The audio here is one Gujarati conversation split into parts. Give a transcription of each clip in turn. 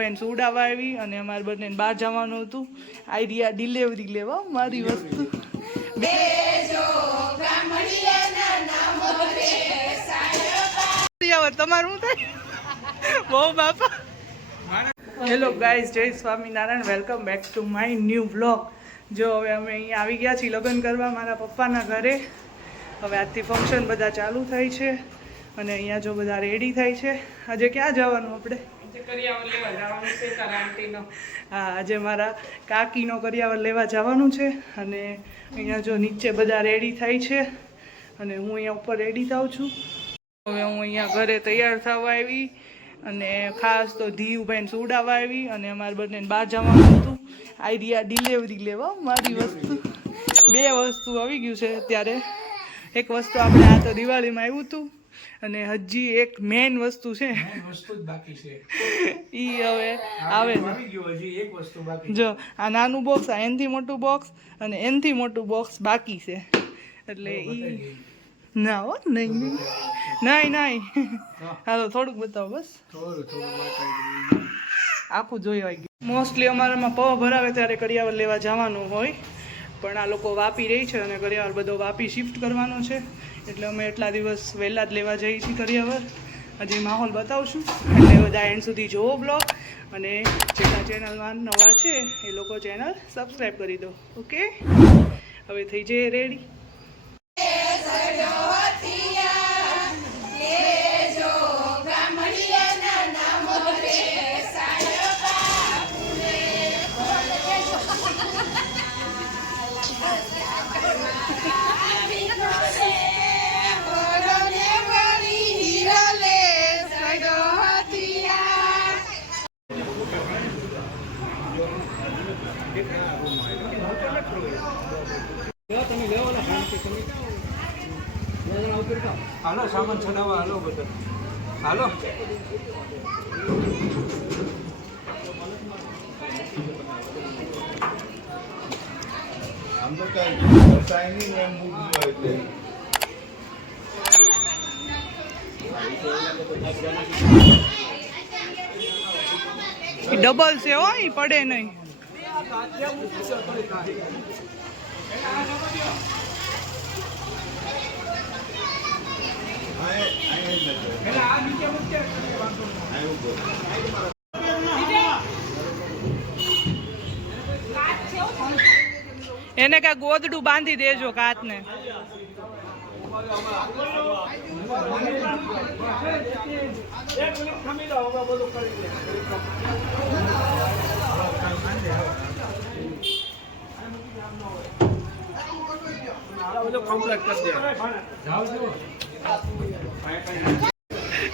દીવુભાઈને સુડાવવા આવી અને અમારે બંને બહાર જવાનું હતું. આઈડિયા ડિલિવરી લેવા મારી વસ્તુ તમારું થાય બહુ બાપા. હેલો ગાઈઝ, જય Swaminarayan, welcome back to my new vlog. જો હવે અમે અહીંયા આવી ગયા છીએ લગ્ન કરવા મારા પપ્પાના ઘરે. હવે આજથી ફંક્શન બધા ચાલુ થાય છે અને અહીંયા જો બધા રેડી થાય છે. આજે ક્યાં જવાનું આપણે? હા, આજે મારા કાકીનો કરિયાવર લેવા જવાનું છે અને અહીંયા જો નીચે બધા રેડી થાય છે અને હું અહીંયા ઉપર રેડી થાઉં છું. હવે હું અહીંયા ઘરે તૈયાર થવા આવી અને ખાસ તો દીવુભાઈને સુડાવવા આવી અને અમારે બંને બહાર જવાનું હતું. આઈડિયા ડિલિવરી લેવા મારી વસ્તુ 2 વસ્તુ આવી ગયું છે અત્યારે. એક વસ્તુ આપણે આ તો દિવાળીમાં આવ્યું હતું અને હજી એક મેઇન વસ્તુ છે એ હવે આવે છે. જો આ નાનું બોક્સ, આ એનથી મોટું બોક્સ અને એનથી મોટું બોક્સ બાકી છે. એટલે એ ના હો, નહીં નહીં નહીં, હાલો થોડુંક બતાવો બસ. આખું જોઈ આવી ગયું. મોસ્ટલી અમારામાં પવ ભરાવે ત્યારે કરિયાવર લેવા જવાનું હોય, પણ આ લોકો વાપી રહી છે અને કરિયાવર બધો વાપી શિફ્ટ કરવાનો છે એટલે અમે એટલા દિવસ વહેલા જ લેવા જઈએ છીએ કરિયાવર. હજી માહોલ બતાવશું એટલે બધા એન્ડ સુધી જોવો બ્લોગ અને જેટલા ચેનલમાં નવા છે એ લોકો ચેનલ સબસ્ક્રાઈબ કરી દો. ઓકે, હવે થઈ જઈએ રેડી. હાલો સામાન ચડાવવા, હાલો બધા હાલો. આમ તો કઈ સાઈનિંગ એમ બુક એટલે ડબલ છે હો, ઈ પડે નહીં. એને કઈ ગોદડું બાંધી દેજો કાચને.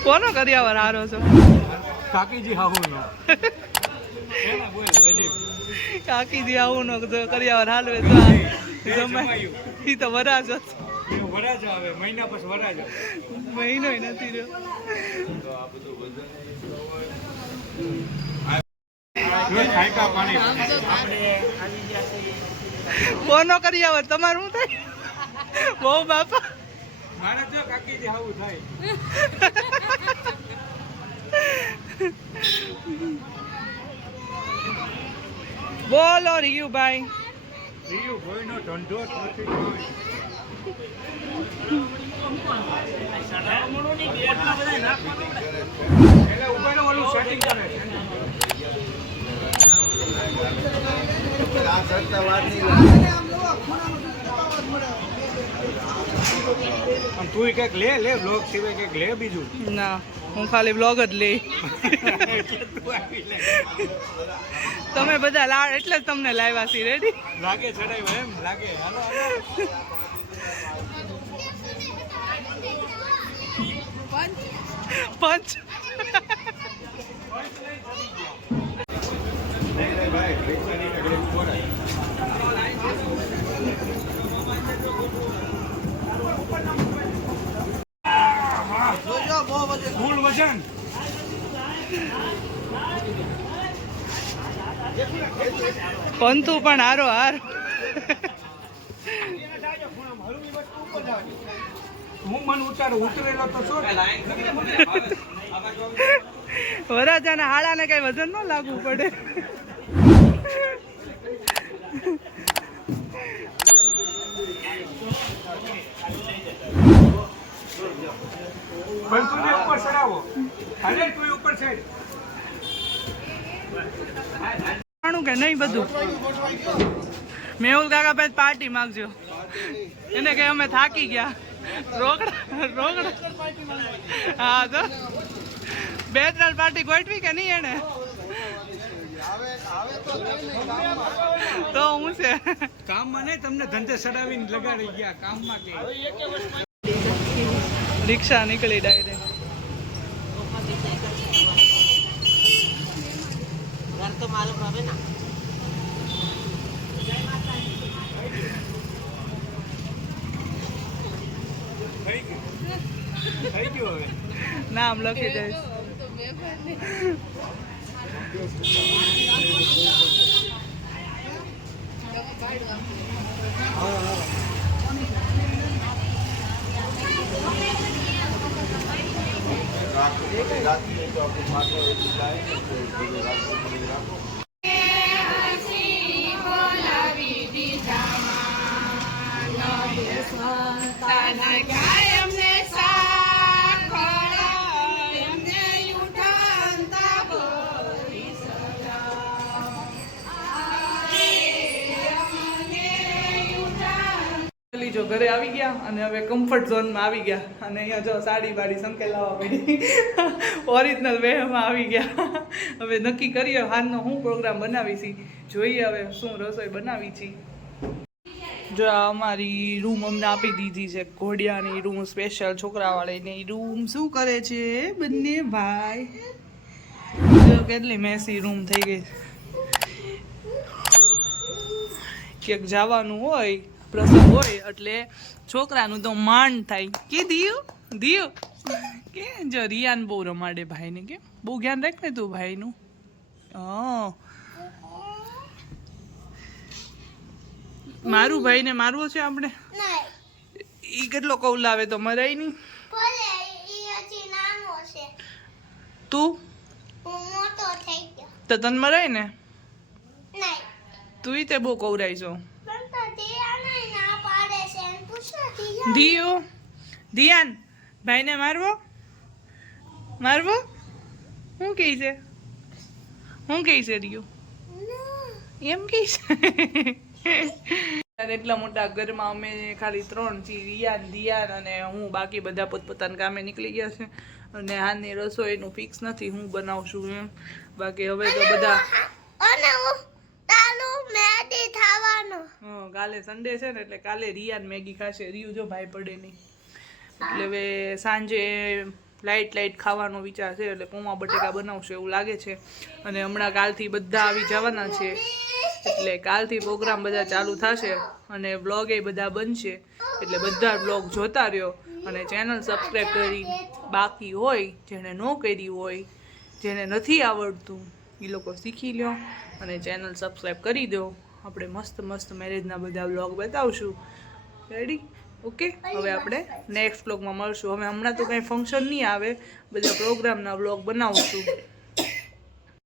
કોનો કરિયાવર હારો છો? કાકીજી હાહુનો. કાકીજી હાહુનો કરિયાવર હાલવે તો ઈ તો વરાજ હતો. વરાજો આવે મહિના પછી વરાજો. મહિનો નથી રહ્યો. કોનો કરિયાવર તમારું થાય બહુ બાપા? મારા જો કાકીજી આવું થાય. બોલો રીયુભાઈ. રીયુ ભાઈનો ધંધો જ નથી. એટલે ઉપર ઓલું સેટિંગ કરે છે. તું કઈક લે બ્લોગ સિવાય કઈક લે બીજું. ના, હું ખાલી બ્લોગ જ લઈ. તમે બધા લાડ એટલે જ તમને લાવ્યા છીએ. રેડી લાગે ચડાવ્યો એમ લાગે. હાલો પંચ ફૂલ વજન. પંતુ પણ હારો હાર. હું મન ઉતારું ઉતરેલો તો શું વરાજાના હાડાને કઈ વજન ન લાગવું પડે. બંતુને ઉપર ચડાવો. હાલે તું ઉપર ચડ. કે નહીં બધું મેહુલ કાકા ભાઈ પાર્ટી માંગજો એને કે અમે થાકી ગયા રોકડા હા તો 2-3 પાર્ટી ગોઠવી કે નહીં એને તો હું છે કામમાં નહીં તમને ધંધે ચડાવીને લગાડી ગયા કામમાં કે રિક્ષા નીકળી ડાયરેક્ટ तो मालूम है ना થઈ ગયું હવે નામ લખી દઈશ જો ઘરે આવી ગયા અને હવે કમ્ફર્ટ ઝોનમાં આવી ગયા અને અહીંયા જો સાડી બાડી સંકેલાવા પડી ઓરિજિનલ વેમાં આવી ગયા હવે નક્કી કરીએ હાલનો હું પ્રોગ્રામ બનાવી છી જોઈએ હવે શું રસોઈ બનાવી છી જો આ અમારી રૂમ અમને આપી દીધી છે ઘોડિયાની રૂમ સ્પેશિયલ છોકરાવાળીની રૂમ શું કરે છે બંને ભાઈ જો કેટલી મેસી રૂમ થઈ ગઈ ક્યાંક જવાનું હોય પ્રસંગ હોય એટલે છોકરાનું તો માંડ થાય કે દિયો કે જો રિયાન બહુ રમાડે ભાઈને કે બહુ ધ્યાન રાખ ને તું ભાઈનું મારું ભાઈને મારવો છે આપણે ઈ કેટલો કૌલાવે તો મરાય નહીં તું તો તને મરાય ને તું તે બહુ કૌરાઈ છો દિયાન ભાઈને મારવો શું કહે છે રિયો એમ કહે છે એટલા મોટા ઘરમાં અમે ખાલી 3 છીએ રિયાન દિયાન અને હું બાકી બધા પોતપોતાના કામે નીકળી ગયા છે અને હાલની રસોઈનું ફિક્સ નથી હું બનાવશું એમ બાકી હવે તો બધા કાલે સન્ડે છે ને એટલે કાલે રિયાન મેગી ખાશે રિયુ જો ભાઈ પડે નહીં એટલે હવે સાંજે લાઈટ ખાવાનો વિચાર છે એટલે પૌવા બટેકા બનાવશે એવું લાગે છે અને હમણાં કાલથી બધા આવી જવાના છે એટલે કાલથી પ્રોગ્રામ બધા ચાલુ થશે અને વ્લોગ એ બધા બનશે એટલે બધા વ્લોગ જોતા રહ્યો અને ચેનલ સબસ્ક્રાઈબ કરી બાકી હોય જેણે ન કરી હોય જેને નથી આવડતું એ લોકો શીખી લો અને ચેનલ સબસ્ક્રાઈબ કરી દો આપણે મસ્ત મેરેજના બધા વ્લોગ બતાવશું રેડી ઓકે હવે આપણે નેક્સ્ટ વ્લોગમાં મળશું હવે હમણાં તો કંઈ ફંક્શન નહીં આવે બધા પ્રોગ્રામના વ્લોગ બનાવશું